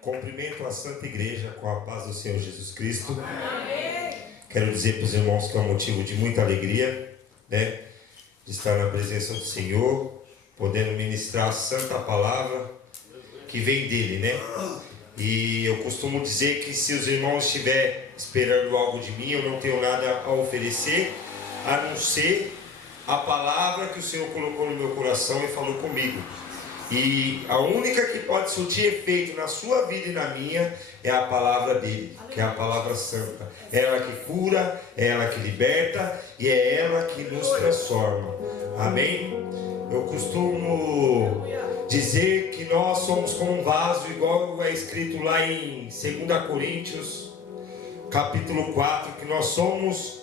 Cumprimento a Santa Igreja com a paz do Senhor Jesus Cristo. Amém. Quero dizer para os irmãos que é um motivo de muita alegria, né, de estar na presença do Senhor, podendo ministrar a santa palavra que vem dele, né? E eu costumo dizer que se os irmãos estiverem esperando algo de mim, eu não tenho nada a oferecer, a não ser a palavra que o Senhor colocou no meu coração e falou comigo. E a única que pode surtir efeito na sua vida e na minha é a palavra dele, que é a palavra santa. É ela que cura, é ela que liberta e é ela que nos transforma. Amém? Eu costumo dizer que nós somos como um vaso, igual é escrito lá em 2 Coríntios, capítulo 4, que nós somos,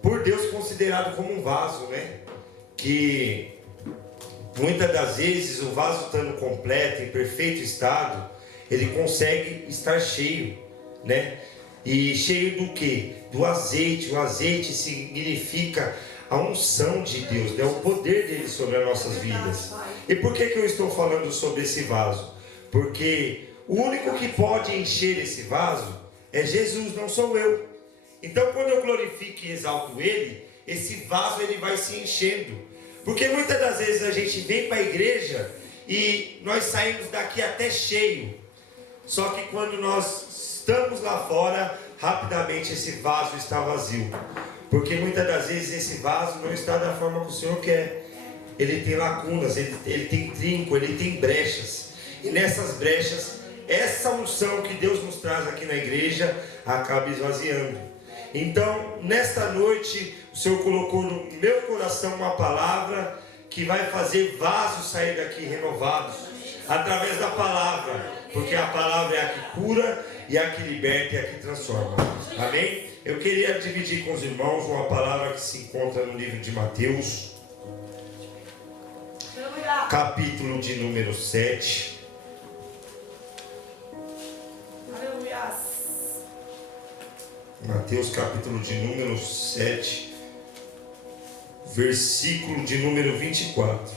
por Deus, considerado como um vaso, né? Que muitas das vezes o vaso estando completo, em perfeito estado, ele consegue estar cheio, né? E cheio do quê? Do azeite. O azeite significa a unção de Deus, né? O poder dele sobre as nossas vidas. E por que eu estou falando sobre esse vaso? Porque o único que pode encher esse vaso é Jesus, não sou eu. Então quando eu glorifico e exalto ele, esse vaso ele vai se enchendo. Porque muitas das vezes a gente vem para a igreja e nós saímos daqui até cheio. Só que quando nós estamos lá fora, rapidamente esse vaso está vazio. Porque muitas das vezes esse vaso não está da forma que o Senhor quer. Ele tem lacunas, ele tem trinco, ele tem brechas. E nessas brechas, essa unção que Deus nos traz aqui na igreja acaba esvaziando. Então, nesta noite, o Senhor colocou no meu coração uma palavra que vai fazer vasos sair daqui renovados, através da palavra, porque a palavra é a que cura, e a que liberta, e a que transforma. Amém? Eu queria dividir com os irmãos uma palavra que se encontra no livro de Mateus, capítulo de número 7. Mateus capítulo de número 7, versículo de número 24.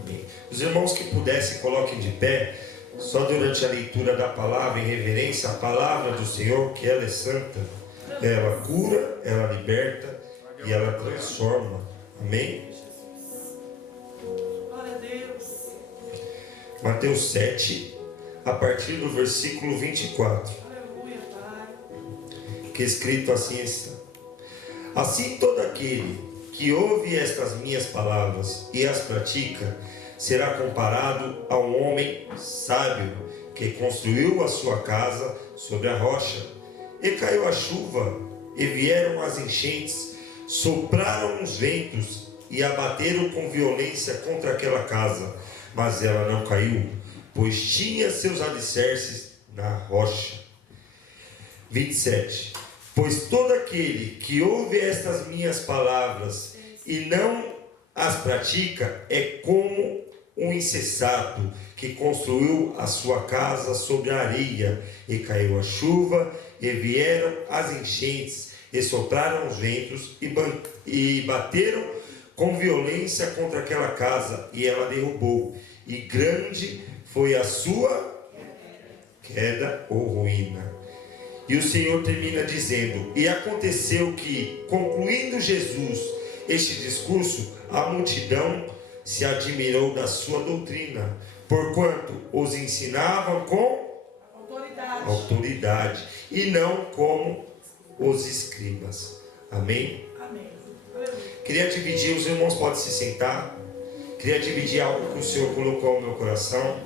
Amém. Os irmãos que pudessem, coloquem de pé, só durante a leitura da palavra, em reverência à palavra do Senhor, que ela é santa, ela cura, ela liberta e ela transforma. Amém? Mateus 7, a partir do versículo 24. Que é escrito assim está: assim todo aquele que ouve estas minhas palavras e as pratica será comparado a um homem sábio que construiu a sua casa sobre a rocha. E caiu a chuva, e vieram as enchentes, sopraram os ventos e abateram com violência contra aquela casa, mas ela não caiu, pois tinha seus alicerces na rocha. 27. Pois todo aquele que ouve estas minhas palavras e não as pratica é como um insensato que construiu a sua casa sobre a areia, e caiu a chuva, e vieram as enchentes, e sopraram os ventos, e bateram com violência contra aquela casa, e ela derrubou, e grande foi a sua queda ou ruína. E o Senhor termina dizendo: e aconteceu que, concluindo Jesus este discurso, a multidão se admirou da sua doutrina, porquanto os ensinavam com autoridade e não como os escribas. Amém? Amém. Queria dividir, os irmãos podem se sentar. Queria dividir algo que o Senhor colocou no meu coração.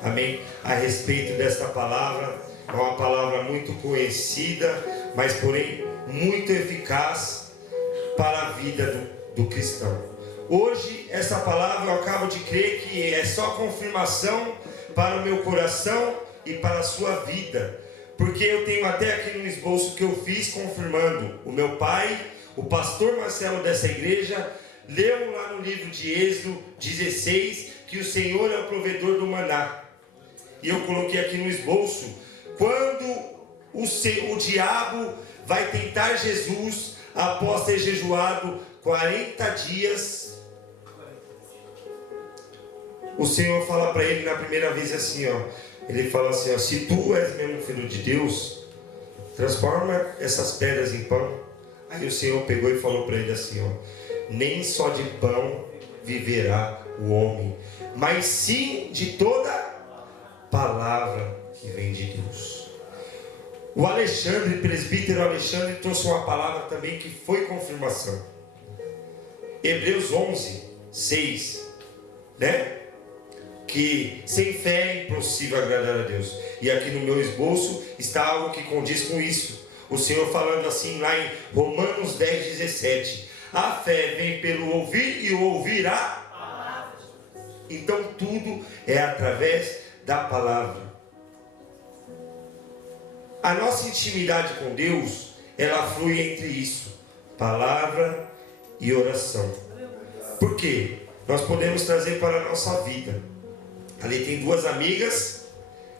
Amém? A respeito desta palavra. É uma palavra muito conhecida, mas porém muito eficaz para a vida do cristão. Hoje essa palavra eu acabo de crer que é só confirmação para o meu coração e para a sua vida. Porque eu tenho até aqui no esboço que eu fiz confirmando. O meu pai, o pastor Marcelo dessa igreja, leu lá no livro de Êxodo 16 que o Senhor é o provedor do maná. E eu coloquei aqui no esboço: quando o diabo vai tentar Jesus após ter jejuado 40 dias o Senhor fala para ele na primeira vez assim, ó. Ele fala assim, ó, se tu és mesmo filho de Deus, transforma essas pedras em pão. Aí o Senhor pegou e falou para ele assim, ó, nem só de pão viverá o homem, mas sim de toda palavra que vem de Deus. O Alexandre, presbítero Alexandre, trouxe uma palavra também que foi confirmação. Hebreus 11, 6, né? Que sem fé é impossível agradar a Deus. E aqui no meu esboço está algo que condiz com isso. O Senhor falando assim lá em Romanos 10, 17. A fé vem pelo ouvir e o ouvir a... Então tudo é através da palavra. A nossa intimidade com Deus, ela flui entre isso, palavra e oração. Por quê? Nós podemos trazer para a nossa vida. Ali tem duas amigas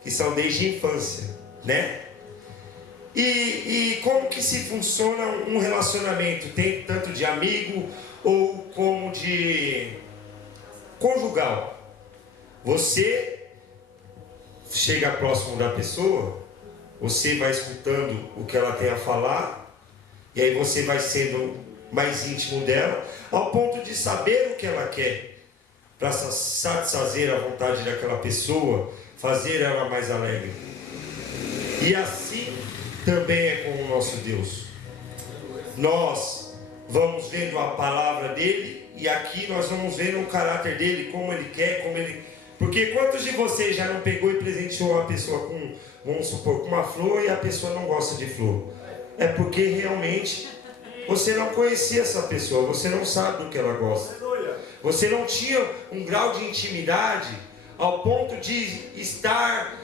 que são desde a infância, né? E como que se funciona um relacionamento? Tem tanto de amigo ou como de conjugal. Você chega próximo da pessoa, você vai escutando o que ela tem a falar, e aí você vai sendo mais íntimo dela, ao ponto de saber o que ela quer, para satisfazer a vontade daquela pessoa, fazer ela mais alegre. E assim também é com o nosso Deus. Nós vamos vendo a palavra dele, e aqui nós vamos vendo o caráter dele, como ele quer, como ele... Porque quantos de vocês já não pegou e presenteou uma pessoa com, vamos supor, com uma flor, e a pessoa não gosta de flor? É porque realmente você não conhecia essa pessoa, você não sabe do que ela gosta. Você não tinha um grau de intimidade ao ponto de estar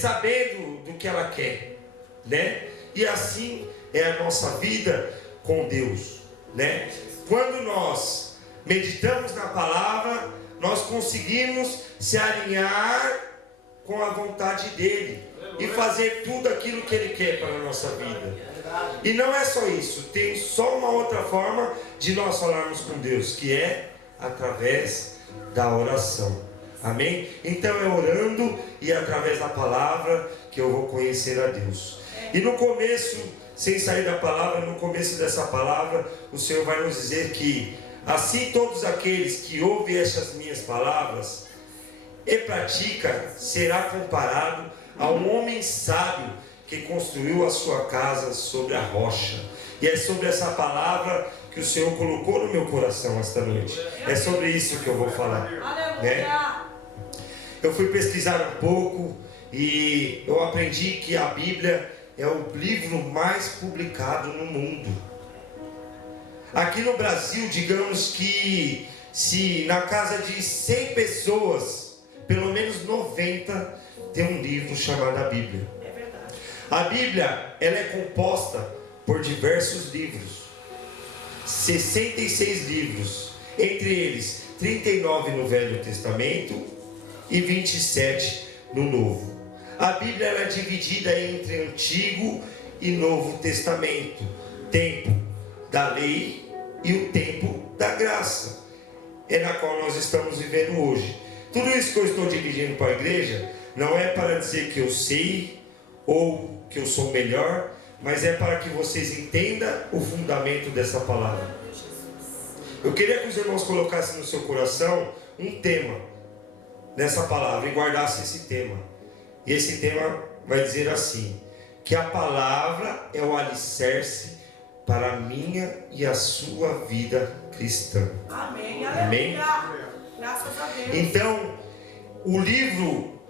sabendo do que ela quer, né? E assim é a nossa vida com Deus, né? Quando nós meditamos na palavra, nós conseguimos se alinhar com a vontade dele e fazer tudo aquilo que ele quer para a nossa vida. E não é só isso, tem só uma outra forma de nós falarmos com Deus, que é através da oração. Amém? Então é orando e através da palavra que eu vou conhecer a Deus. E no começo, sem sair da palavra, no começo dessa palavra, o Senhor vai nos dizer que assim todos aqueles que ouvem estas minhas palavras e pratica, será comparado a um homem sábio que construiu a sua casa sobre a rocha. E é sobre essa palavra que o Senhor colocou no meu coração esta noite. É sobre isso que eu vou falar, né? Eu fui pesquisar um pouco e eu aprendi que a Bíblia é o livro mais publicado no mundo. Aqui no Brasil, digamos que se na casa de 100 pessoas, pelo menos 90 tem um livro chamado a Bíblia. É verdade. A Bíblia, ela é composta por diversos livros. 66 livros, entre eles 39 no Velho Testamento e 27 no Novo. A Bíblia ela é dividida entre Antigo e Novo Testamento, tempo da lei e o tempo da graça, é na qual nós estamos vivendo hoje. Tudo isso que eu estou dividindo para a igreja não é para dizer que eu sei ou que eu sou melhor, mas é para que vocês entendam o fundamento dessa palavra. Eu queria que os irmãos colocassem no seu coração um tema nessa palavra e guardassem esse tema. E esse tema vai dizer assim: que a palavra é o alicerce para a minha e a sua vida cristã. Amém. Amém? Graças a Deus. Então, o livro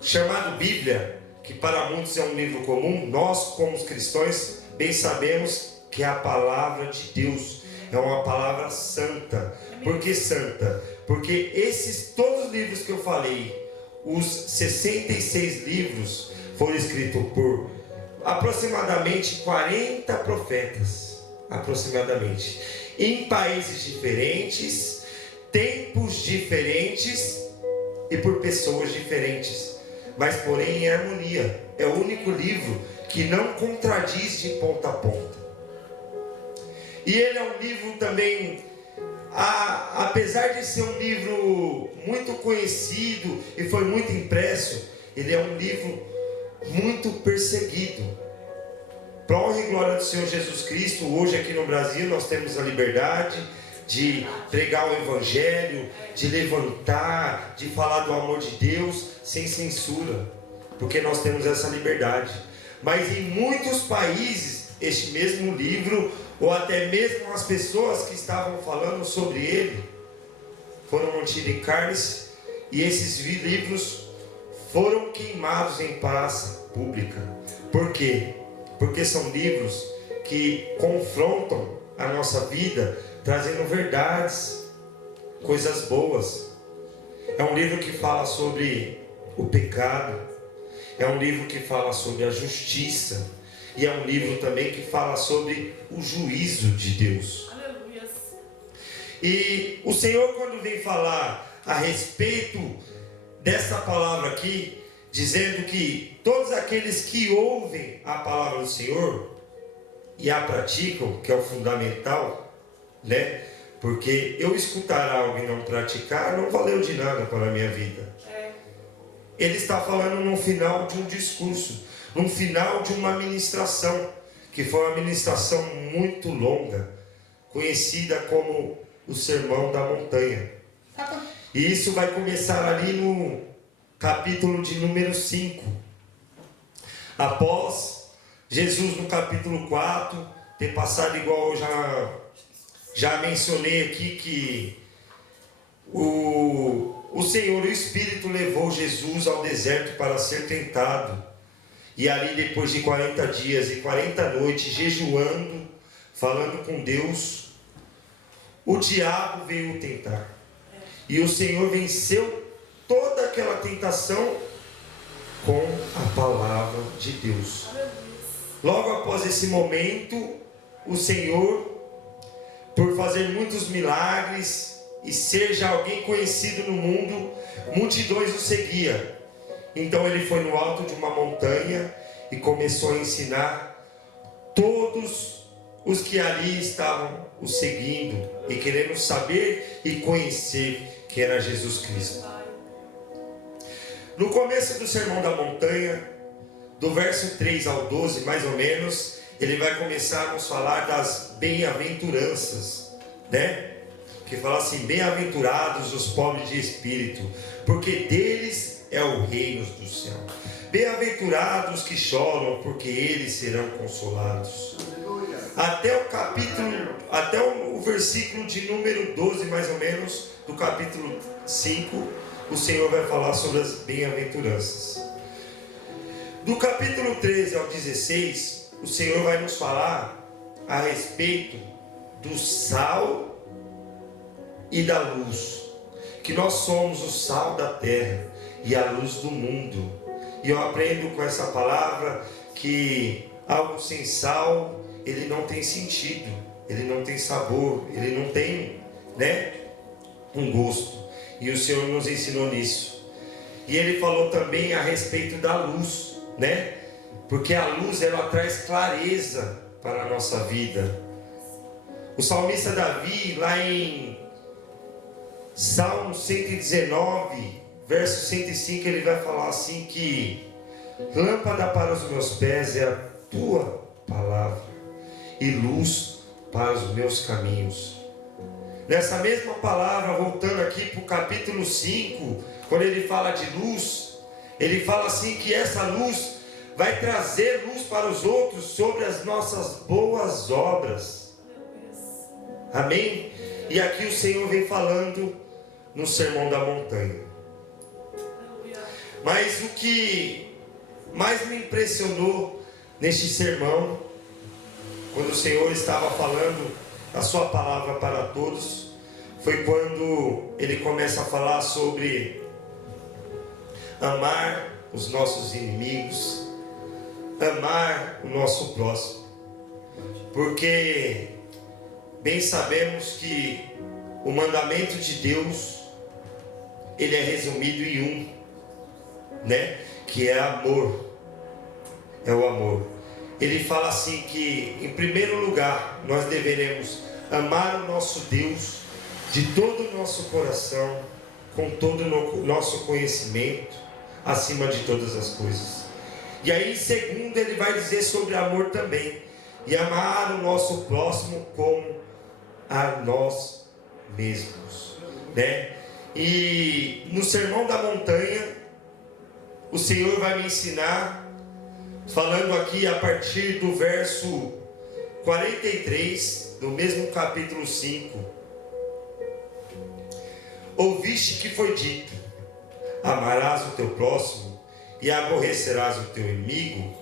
chamado Bíblia, que para muitos é um livro comum, nós como cristãos bem sabemos que é a palavra de Deus, é uma palavra santa. Por que santa? Porque todos os livros que eu falei, os 66 livros, foram escritos por aproximadamente 40 profetas, aproximadamente, em países diferentes, tempos diferentes e por pessoas diferentes, mas porém em harmonia. É o único livro que não contradiz de ponta a ponta. E ele é um livro também, apesar apesar de ser um livro muito conhecido e foi muito impresso, ele é um livro muito perseguido. Para honra e glória do Senhor Jesus Cristo, hoje aqui no Brasil nós temos a liberdade de pregar o Evangelho, de levantar, de falar do amor de Deus sem censura, porque nós temos essa liberdade. Mas em muitos países, este mesmo livro, ou até mesmo as pessoas que estavam falando sobre ele, foram mantidos em cárceres, e esses livros foram queimados em praça pública. Por quê? Porque são livros que confrontam a nossa vida, trazendo verdades, coisas boas. É um livro que fala sobre o pecado, é um livro que fala sobre a justiça, e é um livro também que fala sobre o juízo de Deus. Aleluia. E o Senhor, quando vem falar a respeito dessa palavra aqui, dizendo que todos aqueles que ouvem a palavra do Senhor e a praticam, que é o fundamental, né? Porque eu escutar algo e não praticar não valeu de nada para a minha vida. Ele está falando no final de um discurso, no final de uma ministração, que foi uma ministração muito longa, conhecida como o Sermão da Montanha. E isso vai começar ali no capítulo de número 5. Após Jesus, no capítulo 4, ter passado, igual eu já mencionei aqui, que o Senhor, o Espírito, levou Jesus ao deserto para ser tentado. E ali, depois de 40 dias e 40 noites, jejuando, falando com Deus, o diabo veio tentar. E o Senhor venceu toda aquela tentação com a palavra de Deus. Logo após esse momento, o Senhor, por fazer muitos milagres e ser já alguém conhecido no mundo, multidões o seguiam. Então ele foi no alto de uma montanha e começou a ensinar todos os que ali estavam o seguindo e querendo saber e conhecer quem era Jesus Cristo. No começo do Sermão da Montanha, do verso 3 ao 12, mais ou menos, ele vai começar a nos falar das bem-aventuranças, né? Que fala assim: bem-aventurados os pobres de espírito, porque deles é o reino do céu. Bem-aventurados que choram, porque eles serão consolados. Até o versículo de número 12, mais ou menos, do capítulo 5, o Senhor vai falar sobre as bem-aventuranças. Do capítulo 13 ao 16, o Senhor vai nos falar a respeito do sal e da luz, que nós somos o sal da terra e a luz do mundo. E eu aprendo com essa palavra que algo sem sal, ele não tem sentido, ele não tem sabor, ele não tem, né, um gosto. E o Senhor nos ensinou nisso. E ele falou também a respeito da luz, né? Porque a luz, ela traz clareza para a nossa vida. O salmista Davi, lá em Salmo 119, verso 105, ele vai falar assim que lâmpada para os meus pés é a tua palavra e luz para os meus caminhos. Nessa mesma palavra, voltando aqui para o capítulo 5, quando ele fala de luz, ele fala assim que essa luz vai trazer luz para os outros sobre as nossas boas obras. Amém? E aqui o Senhor vem falando no Sermão da Montanha. Mas o que mais me impressionou neste sermão, quando o Senhor estava falando a sua palavra para todos, foi quando ele começa a falar sobre amar os nossos inimigos, amar o nosso próximo. Porque bem sabemos que o mandamento de Deus, ele é resumido em um, né? Que é amor. É o amor. Ele fala assim que, em primeiro lugar, nós deveremos amar o nosso Deus de todo o nosso coração, com todo o nosso conhecimento, acima de todas as coisas. E aí, em segundo, ele vai dizer sobre amor também. E amar o nosso próximo como a nós mesmos, né? E no Sermão da Montanha, o Senhor vai me ensinar, falando aqui a partir do verso 43, do mesmo capítulo 5. Ouviste que foi dito: amarás o teu próximo e aborrecerás o teu inimigo.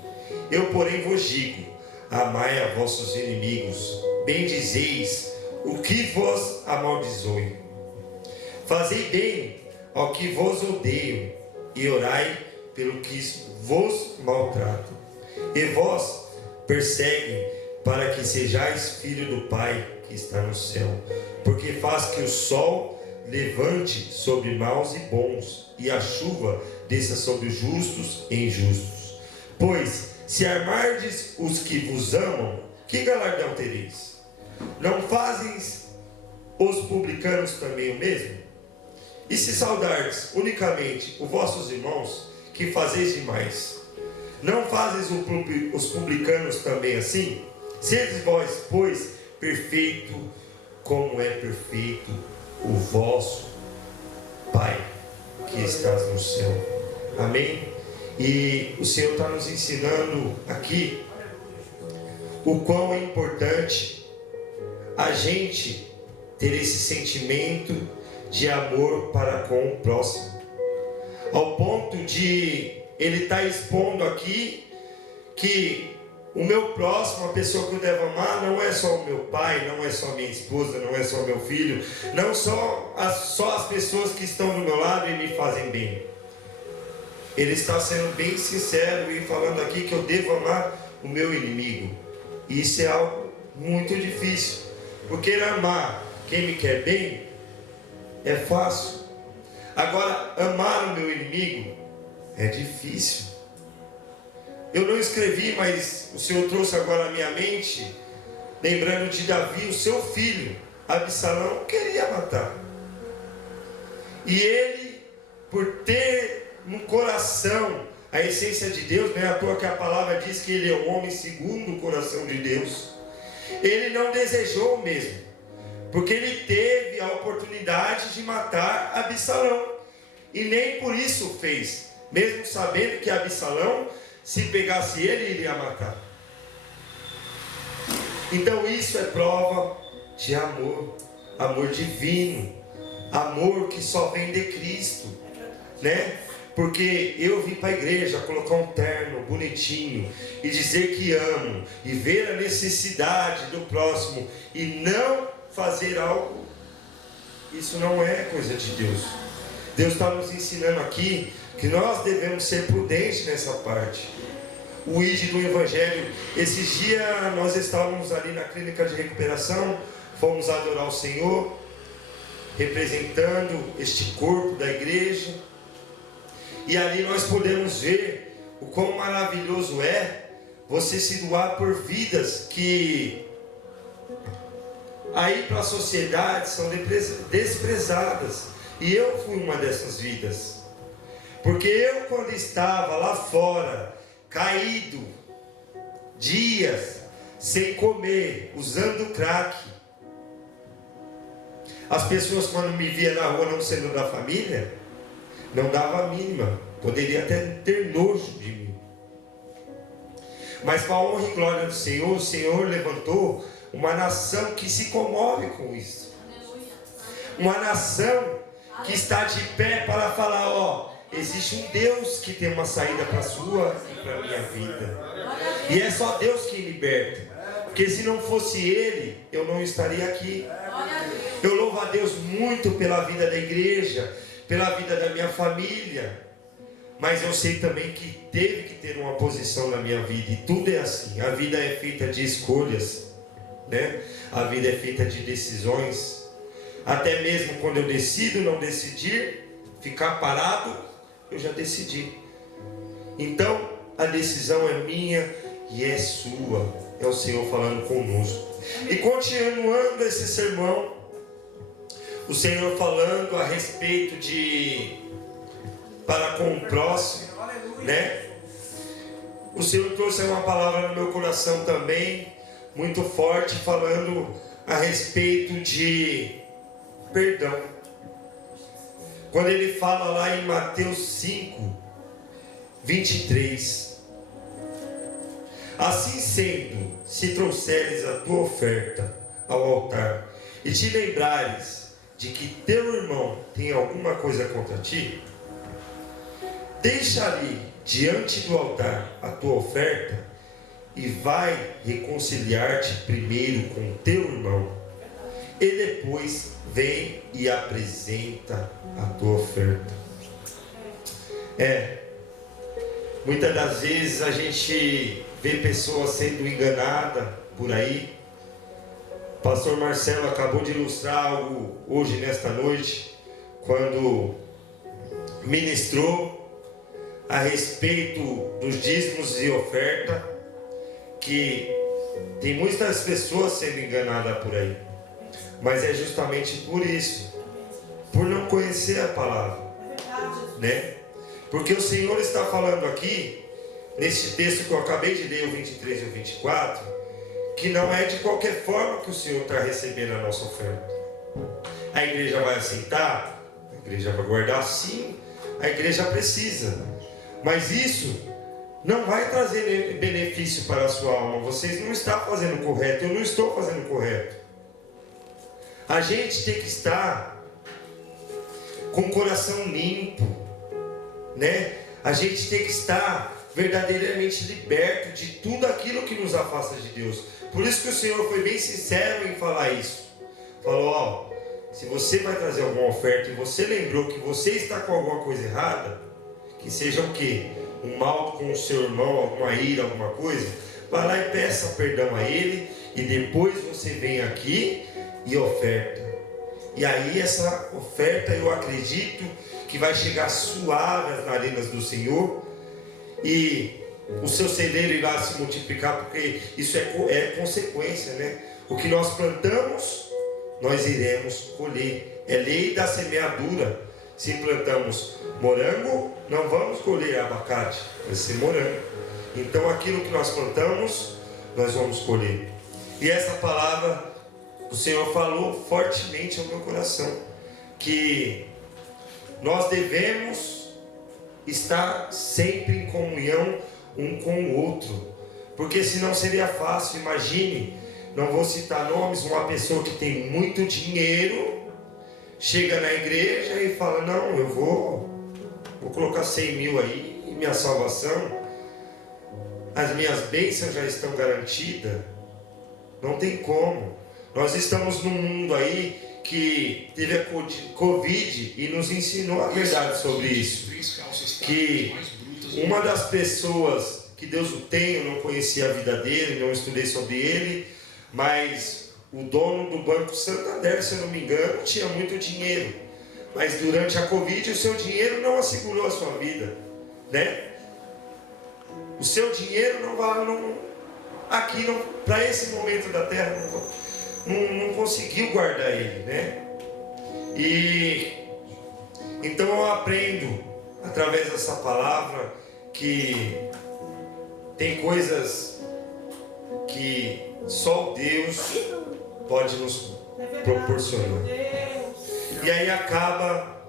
Eu, porém, vos digo: amai a vossos inimigos, bendizeis o que vos amaldiçoe, fazei bem ao que vos odeiam, e orai pelo que vos maltratam. E vós perseguem, para que sejais filho do Pai que está no céu, porque faz que o sol levante sobre maus e bons, e a chuva desça sobre justos e injustos. Pois se armardes os que vos amam, que galardão tereis? Não fazem os publicanos também o mesmo? E se saudardes unicamente os vossos irmãos, que fazeis demais? Não fazes os publicanos também assim? Sedes vós, pois, perfeito, como é perfeito o vosso Pai que estás no céu. Amém? E o Senhor está nos ensinando aqui o quão é importante a gente ter esse sentimento de amor para com o próximo, ao ponto de ele estar expondo aqui que o meu próximo, a pessoa que eu devo amar, não é só o meu pai, não é só minha esposa, não é só meu filho, não só as pessoas que estão do meu lado e me fazem bem. Ele está sendo bem sincero e falando aqui que eu devo amar o meu inimigo. E isso é algo muito difícil, porque amar quem me quer bem é fácil. Agora, amar o meu inimigo é difícil. Eu não escrevi, mas o Senhor trouxe agora à minha mente, lembrando de Davi, o seu filho, Absalão, queria matar. E ele, por ter no coração a essência de Deus, não é à toa que a palavra diz que ele é um homem segundo o coração de Deus, ele não desejou mesmo, porque ele teve a oportunidade de matar Absalão, e nem por isso fez, mesmo sabendo que Absalão, se pegasse ele, iria matar. Então isso é prova de amor, amor divino, amor que só vem de Cristo, né? Porque eu vim para a igreja colocar um terno bonitinho e dizer que amo, e ver a necessidade do próximo e não fazer algo, isso não é coisa de Deus. Deus está nos ensinando aqui que nós devemos ser prudentes nessa parte. O ID do Evangelho, esses dias nós estávamos ali na clínica de recuperação, fomos adorar o Senhor, representando este corpo da igreja, e ali nós podemos ver o quão maravilhoso é você se doar por vidas que aí para a sociedade são desprezadas. E eu fui uma dessas vidas, porque eu, quando estava lá fora, caído, dias sem comer, usando crack, as pessoas, quando me via na rua não sendo da família, não dava a mínima, poderia até ter nojo de mim. Mas para a honra e glória do Senhor, o Senhor levantou uma nação que se comove com isso. Uma nação que está de pé para falar: ó, existe um Deus que tem uma saída para a sua e para a minha vida. E é só Deus quem liberta. Porque se não fosse Ele, eu não estaria aqui. Eu louvo a Deus muito pela vida da igreja, pela vida da minha família. Mas eu sei também que teve que ter uma posição na minha vida. E tudo é assim. A vida é feita de escolhas, né? A vida é feita de decisões. Até mesmo quando eu decido não decidir, ficar parado, eu já decidi. Então a decisão é minha e é sua. É o Senhor falando conosco. E continuando esse sermão, o Senhor falando a respeito de para com o próximo, né? O Senhor trouxe uma palavra no meu coração também, muito forte, falando a respeito de perdão. Quando ele fala lá em Mateus 5, 23: assim sendo, se trouxeres a tua oferta ao altar e te lembrares de que teu irmão tem alguma coisa contra ti, deixa ali diante do altar a tua oferta e vai reconciliar-te primeiro com teu irmão, e depois vem e apresenta a tua oferta. Muitas das vezes a gente vê pessoas sendo enganadas por aí. O pastor Marcelo acabou de ilustrar algo hoje, nesta noite, quando ministrou a respeito dos dízimos e oferta, que tem muitas pessoas sendo enganadas por aí, mas é justamente por isso, por não conhecer a palavra, né? Porque o Senhor está falando aqui, nesse texto que eu acabei de ler, o 23 e o 24, que não é de qualquer forma que o Senhor está recebendo a nossa oferta. A igreja vai aceitar? A igreja vai guardar? Sim, a igreja precisa. Mas isso não vai trazer benefício para a sua alma. Vocês não estão fazendo correto, eu não estou fazendo correto. A gente tem que estar com o coração limpo, né? A gente tem que estar verdadeiramente liberto de tudo aquilo que nos afasta de Deus. Por isso que o Senhor foi bem sincero em falar isso. Falou, se você vai trazer alguma oferta e você lembrou que você está com alguma coisa errada, que seja o quê? Um mal com o seu irmão, alguma ira, alguma coisa, vai lá e peça perdão a ele, e depois você vem aqui e oferta. E aí essa oferta, eu acredito que vai chegar suave às narinas do Senhor, e o seu celeiro irá se multiplicar, porque isso é consequência, né? O que nós plantamos, nós iremos colher. É lei da semeadura. Se plantamos morango, não vamos colher abacate, vai ser morango. Então aquilo que nós plantamos, nós vamos colher. E essa palavra o Senhor falou fortemente ao meu coração, que nós devemos estar sempre em comunhão um com o outro, porque senão seria fácil. Imagine, não vou citar nomes, uma pessoa que tem muito dinheiro chega na igreja e fala, não, eu vou colocar 100 mil aí, e minha salvação, as minhas bênçãos já estão garantidas. Não tem como. Nós estamos num mundo aí que teve a Covid e nos ensinou a verdade sobre isso, que uma das pessoas que Deus o tem, eu não conhecia a vida dele, não estudei sobre ele, mas o dono do Banco Santander, se eu não me engano, tinha muito dinheiro, mas durante a Covid o seu dinheiro não assegurou a sua vida, né? O seu dinheiro não vai, aqui para esse momento da terra não conseguiu guardar ele, né? E então eu aprendo através dessa palavra que tem coisas que só Deus pode nos proporcionar. E aí acaba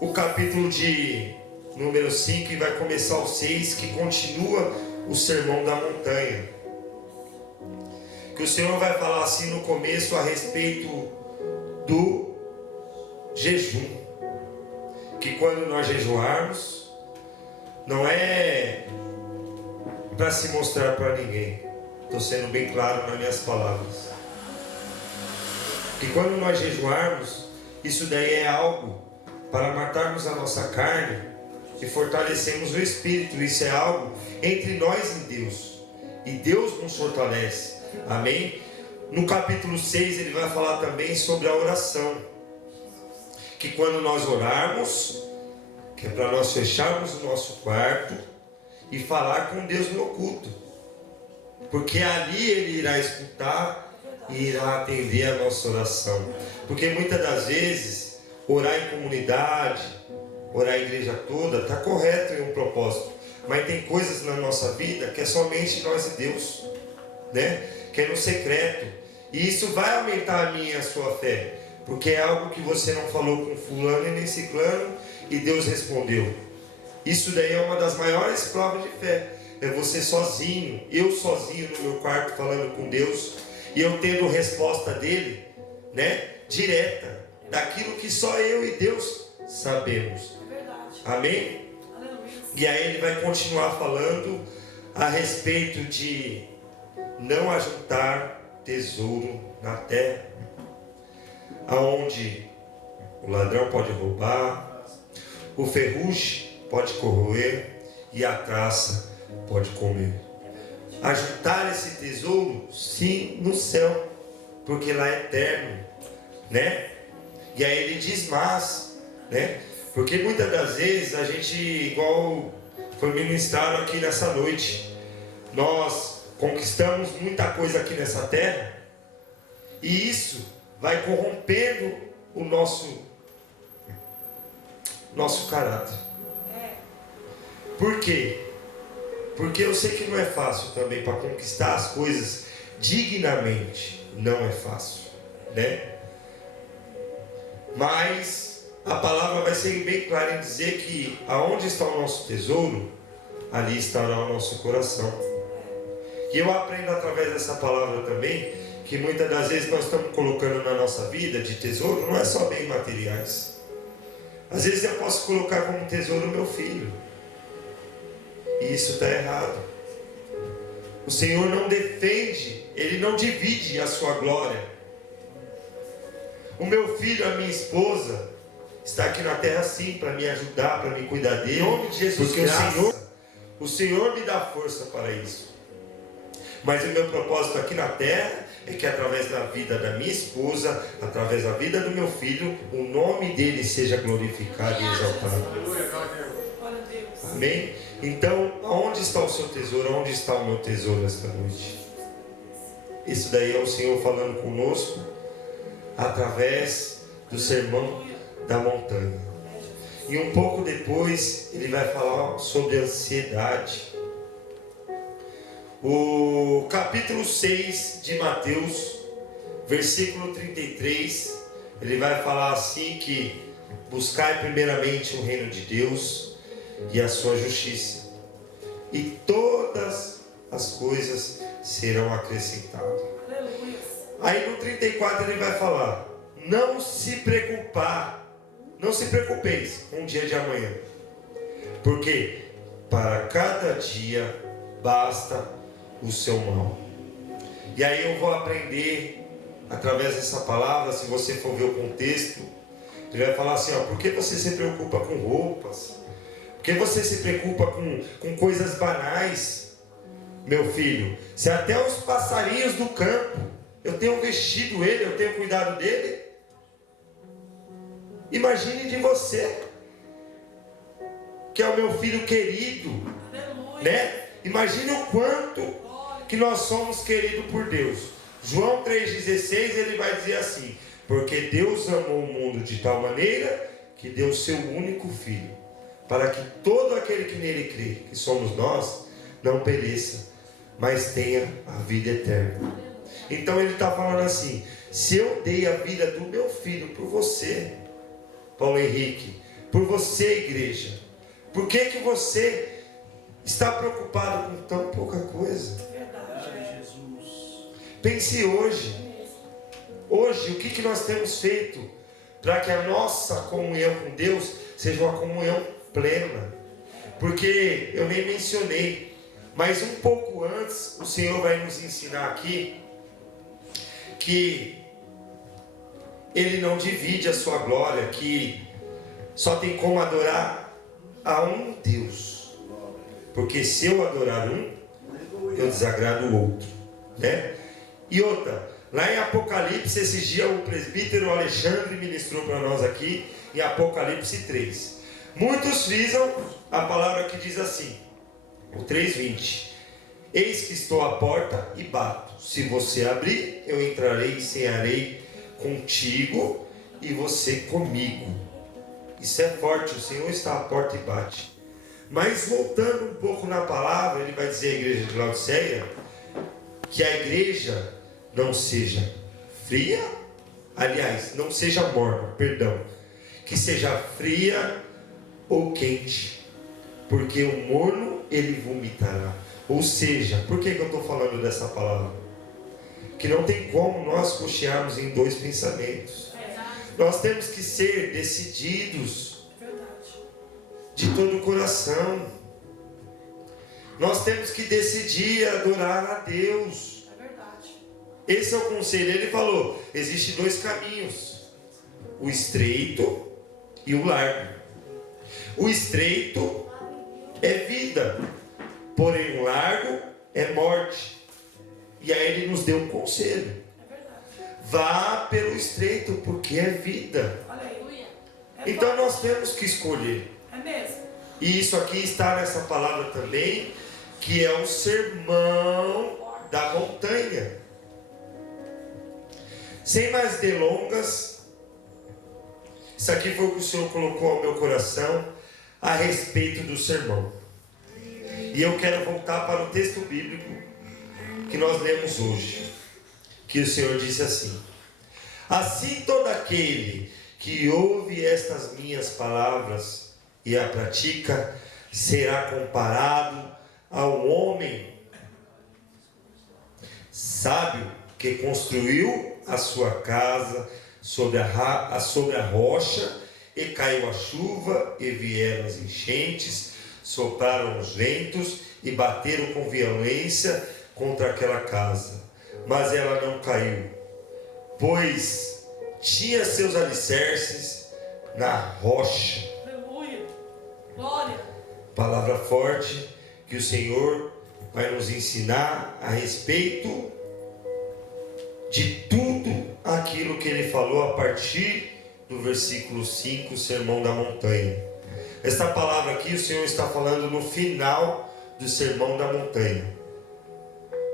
o capítulo de número 5 e vai começar o 6, que continua o sermão da montanha. Que o Senhor vai falar assim no começo a respeito do jejum. Que quando nós jejuarmos, não é para se mostrar para ninguém. Estou sendo bem claro nas minhas palavras. Que quando nós jejuarmos, isso daí é algo para matarmos a nossa carne e fortalecemos o Espírito. Isso é algo entre nós e Deus. E Deus nos fortalece. Amém? No capítulo 6 ele vai falar também sobre a oração. Que quando nós orarmos, que é para nós fecharmos o nosso quarto e falar com Deus no oculto. Porque ali ele irá escutar e irá atender a nossa oração. Porque muitas das vezes, orar em comunidade, orar a igreja toda, está correto em um propósito. Mas tem coisas na nossa vida que é somente nós e Deus, né? Que é no secreto. E isso vai aumentar a minha e a sua fé. Porque é algo que você não falou com fulano e nem ciclano e Deus respondeu. Isso daí é uma das maiores provas de fé. É você sozinho, eu sozinho no meu quarto falando com Deus e eu tendo resposta dele, né? Direta, daquilo que só eu e Deus sabemos. É verdade. Amém? Aleluia. E aí ele vai continuar falando a respeito de não ajuntar tesouro na terra, aonde o ladrão pode roubar, o ferrugem pode corroer e a traça pode comer. Ajuntar esse tesouro, sim, no céu, porque lá é eterno, né? E aí ele diz mas, né? Porque muitas das vezes a gente, igual foi ministrado aqui nessa noite, nós conquistamos muita coisa aqui nessa terra e isso vai corrompendo o nosso caráter. Por quê? Porque eu sei que não é fácil também para conquistar as coisas dignamente, não é fácil, né? Mas a palavra vai ser bem clara em dizer que aonde está o nosso tesouro, ali estará o nosso coração. E eu aprendo através dessa palavra também que muitas das vezes nós estamos colocando na nossa vida de tesouro, não é só bem materiais. Às vezes eu posso colocar como tesouro o meu filho. E isso está errado. O Senhor não defende, Ele não divide a sua glória. O meu filho, a minha esposa, está aqui na terra sim para me ajudar, para me cuidar dele. Em nome de Jesus, porque o Senhor me dá força para isso. Mas o meu propósito aqui na terra é que através da vida da minha esposa, através da vida do meu filho, o nome dele seja glorificado e exaltado. Amém? Então, aonde está o seu tesouro? Onde está o meu tesouro esta noite? Isso daí é o Senhor falando conosco através do sermão da montanha. E um pouco depois ele vai falar sobre ansiedade. O capítulo 6 de Mateus, versículo 33, ele vai falar assim que buscai primeiramente o reino de Deus e a sua justiça, e todas as coisas serão acrescentadas. Aleluia. Aí no 34 ele vai falar: não se preocupeis com o dia de amanhã, porque para cada dia basta o seu mal. E aí eu vou aprender através dessa palavra, se você for ver o contexto, ele vai falar assim, ó, por que você se preocupa com roupas? Por que você se preocupa com coisas banais, meu filho? Se até os passarinhos do campo, eu tenho vestido ele, eu tenho cuidado dele. Imagine de você, que é o meu filho querido, né? Imagine o quanto que nós somos queridos por Deus. João 3,16 ele vai dizer assim: porque Deus amou o mundo de tal maneira que deu seu único filho, para que todo aquele que nele crê, que somos nós, não pereça, mas tenha a vida eterna. Então ele está falando assim: se eu dei a vida do meu filho por você, Paulo Henrique, por você, igreja, por que você está preocupado com tão pouca coisa? Pense hoje, o que nós temos feito para que a nossa comunhão com Deus seja uma comunhão plena? Porque eu nem mencionei, mas um pouco antes o Senhor vai nos ensinar aqui que Ele não divide a sua glória, que só tem como adorar a um Deus, porque se eu adorar um, eu desagrado o outro, né? E outra, lá em Apocalipse, esses dias o presbítero Alexandre ministrou para nós aqui, em Apocalipse 3. Muitos frisam a palavra que diz assim, o 3:20: Eis que estou à porta e bato. Se você abrir, eu entrarei e cearei contigo e você comigo. Isso é forte, o Senhor está à porta e bate. Mas voltando um pouco na palavra, ele vai dizer à igreja de Laodiceia que a igreja não seja fria, aliás, não seja morna, perdão, que seja fria ou quente, porque o morno ele vomitará. Ou seja, por que eu estou falando dessa palavra? Que não tem como nós cochearmos em dois pensamentos. Nós temos que ser decididos de todo o coração. Nós temos que decidir adorar a Deus. Esse é o conselho. Ele falou, existem dois caminhos, o estreito e o largo. O estreito é vida, porém o largo é morte. E aí ele nos deu um conselho. Vá pelo estreito, porque é vida. Então nós temos que escolher. E isso aqui está nessa palavra também, que é o sermão da montanha. Sem mais delongas, isso aqui foi o que o Senhor colocou ao meu coração a respeito do sermão. E eu quero voltar para o texto bíblico que nós lemos hoje, que o Senhor disse assim: assim todo aquele que ouve estas minhas palavras e a pratica será comparado ao homem sábio que construiu a sua casa sobre a rocha, e caiu a chuva, e vieram as enchentes, sopraram os ventos e bateram com violência contra aquela casa, mas ela não caiu, pois tinha seus alicerces na rocha. Aleluia. Glória. Palavra forte que o Senhor vai nos ensinar a respeito de tudo aquilo que Ele falou a partir do versículo 5, Sermão da Montanha. Esta palavra aqui o Senhor está falando no final do Sermão da Montanha.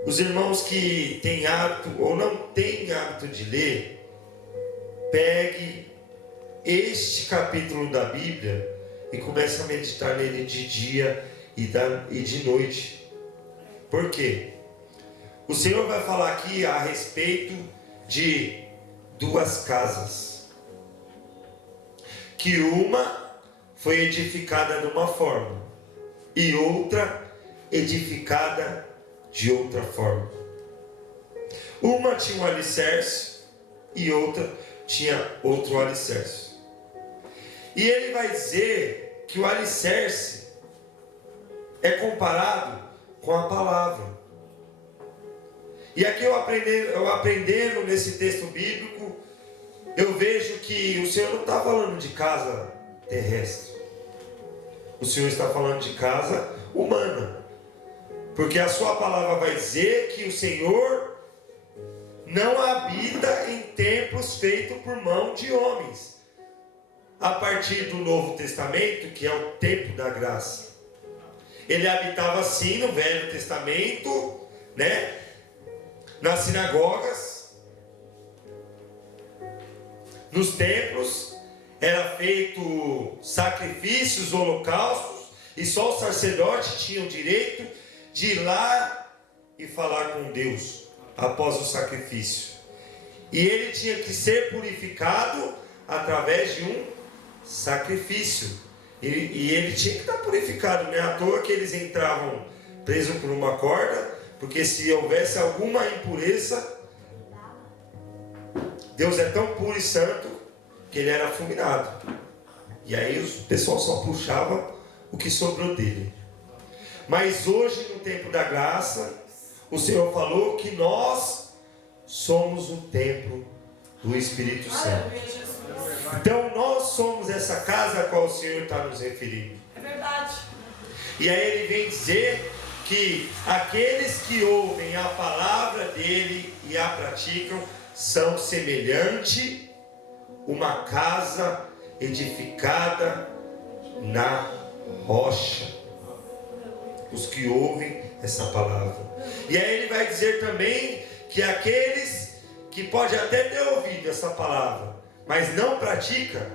Os irmãos que têm hábito ou não têm hábito de ler, pegue este capítulo da Bíblia e comece a meditar nele de dia e de noite. Por quê? O Senhor vai falar aqui a respeito de duas casas, que uma foi edificada de uma forma e outra edificada de outra forma. Uma tinha um alicerce e outra tinha outro alicerce. E ele vai dizer que o alicerce é comparado com a palavra. E aqui eu aprendendo nesse texto bíblico, eu vejo que o Senhor não está falando de casa terrestre. O Senhor está falando de casa humana. Porque a sua palavra vai dizer que o Senhor não habita em templos feitos por mão de homens. A partir do Novo Testamento, que é o templo da graça. Ele habitava sim no Velho Testamento, né? Nas sinagogas, nos templos, era feito sacrifícios, holocaustos, e só os sacerdotes tinham o direito de ir lá e falar com Deus após o sacrifício. E ele tinha que ser purificado através de um sacrifício. E ele tinha que estar purificado, não é à toa que eles entravam presos por uma corda, porque se houvesse alguma impureza, Deus é tão puro e santo que ele era fulminado. E aí o pessoal só puxava o que sobrou dele. Mas hoje, no tempo da graça, o Senhor falou que nós somos o templo do Espírito Santo. Então nós somos essa casa a qual o Senhor está nos referindo. É verdade. E aí ele vem dizer que aqueles que ouvem a palavra dele e a praticam são semelhante uma casa edificada na rocha. Os que ouvem essa palavra. E aí ele vai dizer também que aqueles que podem até ter ouvido essa palavra, mas não pratica,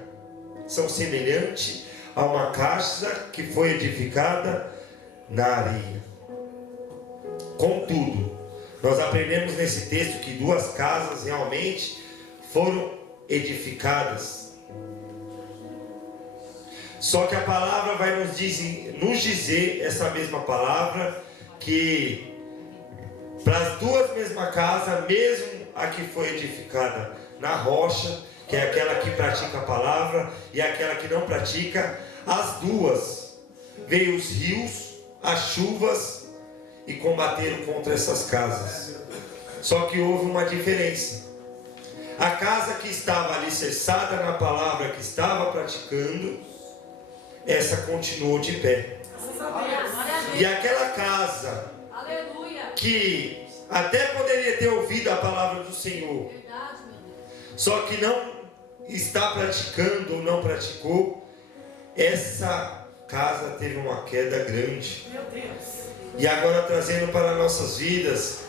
são semelhantes a uma casa que foi edificada na areia. Contudo, nós aprendemos nesse texto que duas casas realmente foram edificadas. Só que a palavra vai nos dizer essa mesma palavra, que para as duas mesmas casas, mesmo a que foi edificada na rocha, que é aquela que pratica a palavra, e aquela que não pratica, as duas veio os rios, as chuvas, e combateram contra essas casas. Só que houve uma diferença. A casa que estava alicerçada na palavra, que estava praticando, essa continuou de pé. E aquela casa que até poderia ter ouvido a palavra do Senhor, só que não está praticando ou não praticou, essa casa teve uma queda grande. Meu Deus. E agora, trazendo para nossas vidas,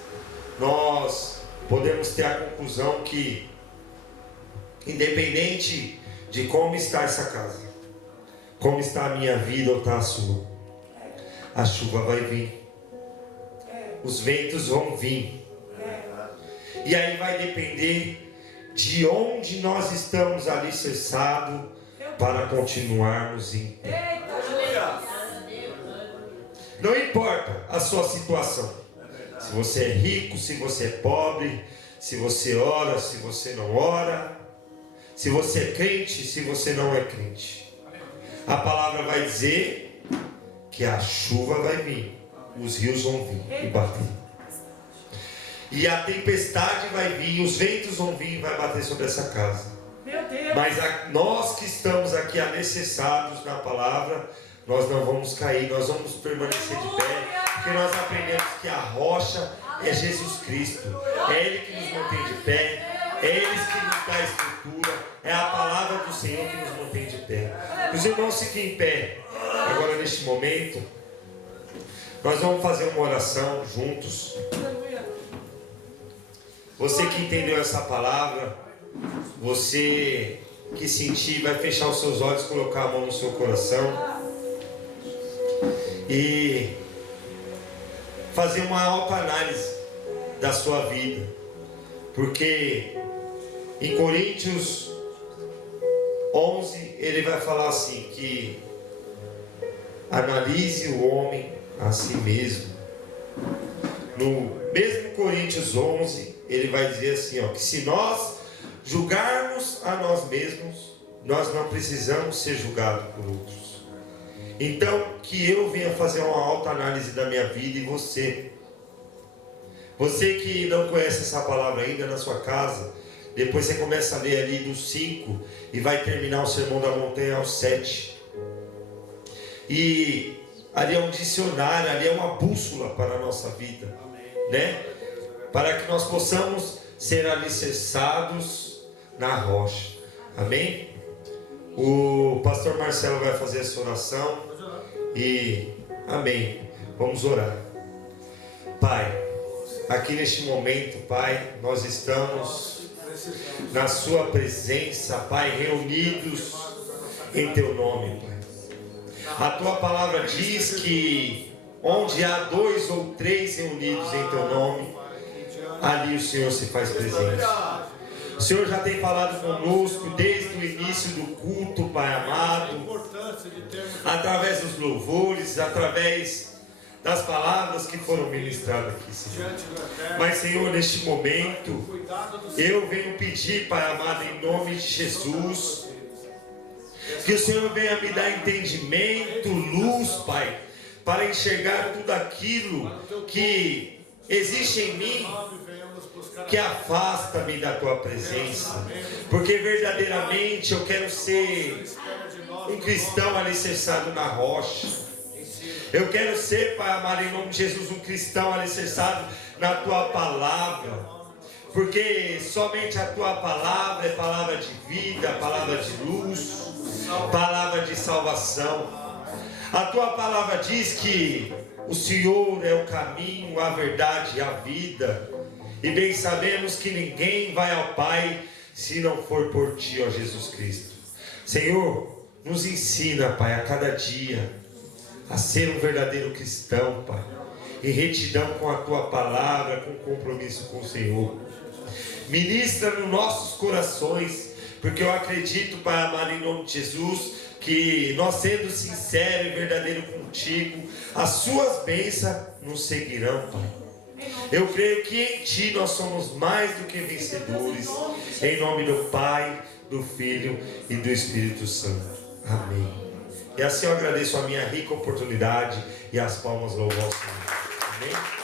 nós podemos ter a conclusão que, independente de como está essa casa, como está a minha vida ou está a sua, a chuva vai vir, os ventos vão vir, e aí vai depender de onde nós estamos alicerçados para continuarmos em pé. Não importa a sua situação, se você é rico, se você é pobre, se você ora, se você não ora, se você é crente, se você não é crente. A palavra vai dizer que a chuva vai vir, os rios vão vir e bater. E a tempestade vai vir, os ventos vão vir e vai bater sobre essa casa. Mas nós que estamos aqui alicerçados na palavra, nós não vamos cair, nós vamos permanecer de pé, porque nós aprendemos que a rocha é Jesus Cristo, é Ele que nos mantém de pé, é Ele que nos dá a estrutura, é a palavra do Senhor que nos mantém de pé. Os irmãos fiquem em pé. Agora, neste momento, nós vamos fazer uma oração juntos. Você que entendeu essa palavra, você que sentir, vai fechar os seus olhos, colocar a mão no seu coração e fazer uma autoanálise da sua vida, porque em Coríntios 11 ele vai falar assim, que analise o homem a si mesmo. No mesmo Coríntios 11 ele vai dizer assim, ó, que se nós julgarmos a nós mesmos, nós não precisamos ser julgados por outros. Então, que eu venha fazer uma autoanálise da minha vida, e você que não conhece essa palavra ainda na sua casa, depois você começa a ler ali do 5 e vai terminar o Sermão da Montanha aos 7. E ali é um dicionário, ali é uma bússola para a nossa vida, né? Para que nós possamos ser alicerçados na rocha. Amém? O pastor Marcelo vai fazer essa oração e amém. Vamos orar. Pai, aqui neste momento, Pai, nós estamos na sua presença, Pai, reunidos em teu nome, Pai. A tua palavra diz que onde há 2 ou 3 reunidos em teu nome, ali o Senhor se faz presente. O Senhor já tem falado conosco desde o início do culto, Pai amado, através dos louvores, através das palavras que foram ministradas aqui, Senhor. Mas, Senhor, neste momento, eu venho pedir, Pai amado, em nome de Jesus, que o Senhor venha me dar entendimento, luz, Pai, para enxergar tudo aquilo que existe em mim, que afasta-me da tua presença, porque verdadeiramente eu quero ser um cristão alicerçado na rocha. Eu quero ser, Pai amado, em nome de Jesus, um cristão alicerçado na tua palavra, porque somente a tua palavra é palavra de vida, palavra de luz, palavra de salvação. A tua palavra diz que o Senhor é o caminho, a verdade e a vida. E bem sabemos que ninguém vai ao Pai se não for por Ti, ó Jesus Cristo. Senhor, nos ensina, Pai, a cada dia a ser um verdadeiro cristão, Pai, em retidão com a Tua palavra, com compromisso com o Senhor. Ministra nos nossos corações, porque eu acredito, Pai amado, em nome de Jesus, que nós sendo sinceros e verdadeiros contigo, as suas bênçãos nos seguirão, Pai. Eu creio que em Ti nós somos mais do que vencedores, em nome do Pai, do Filho e do Espírito Santo. Amém. E assim eu agradeço a minha rica oportunidade e as palmas louvam ao Senhor. Amém.